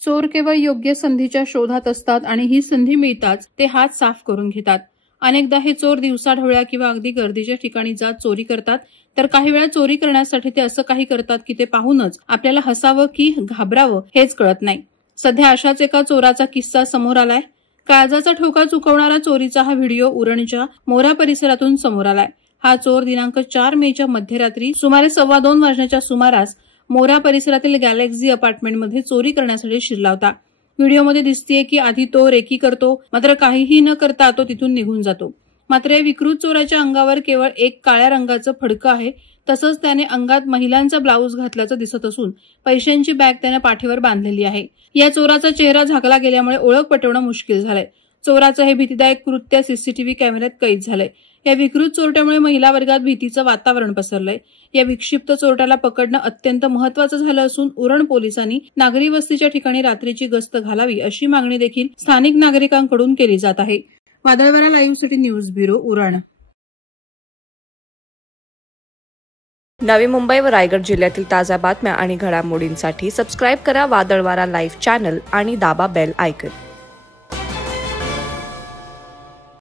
चोर केवळ योग्य संधीच्या शोधात असतात आणि ही संधी मिळताच ते हात साफ करून घेतात। अनेकदा हे चोर दिवसाढवळ्या किंवा अगदी गर्दीच्या ठिकाणी जात चोरी करतात, तर काही वेळा चोरी करण्यासाठी ते असं काही करतात की ते पाहूनच आपल्याला हसावं की घाबरावं हेच कळत नाही। सध्या अशाच एका चोराचा किस्सा समोर आलाय। काळजाचा ठोका चुकवणारा चोरीचा हा व्हिडिओ उरणच्या मोरा परिसरातून समोर आलाय। हा चोर दिनांक 4 मेच्या मध्यरात्री सुमारे 2:15 वाजण्याच्या सुमारास मोरा परिसरातील गॅलेक्सी अपार्टमेंटमध्ये चोरी करण्यासाठी शिरला होता। व्हिडिओमध्ये दिसतेय की आधी तो रेकी करतो, मात्र काहीही न करता तो तिथून निघून जातो। मात्र या विकृत चोराच्या अंगावर केवळ एक काळ्या रंगाचं फडकं आहे। तसंच त्याने अंगात महिलांचा ब्लाऊज घातल्याचं दिसत असून पैशांची बॅग त्याने पाठीवर बांधलेली आहे। या चोराचा चेहरा झाकला गेल्यामुळे ओळख पटवणं मुश्किल झालंय। चोराचं हे भीतीदायक कृत्य सीसीटीव्ही कॅमेऱ्यात कैद झालंय। या विकृत चोरट्यामुळे महिला वर्गात भीतीचं वातावरण पसरलंय। या विक्षिप्त चोरट्याला पकडणं अत्यंत महत्त्वाचं झालं असून उरण पोलिसांनी नागरी वस्तीच्या ठिकाणी रात्रीची गस्त घालावी अशी मागणी देखील स्थानिक नागरिकांकडून केली जात आहे। Vadalvara live city news bureau Uran. Navi Mumbai व रायगड जिल्ह्यातील ताज्या बातम्या आणि घडामोडींसाठी सबस्क्राईब करा वादळवारा लाईव्ह चॅनल आणि दाबा बेल आयकॉन।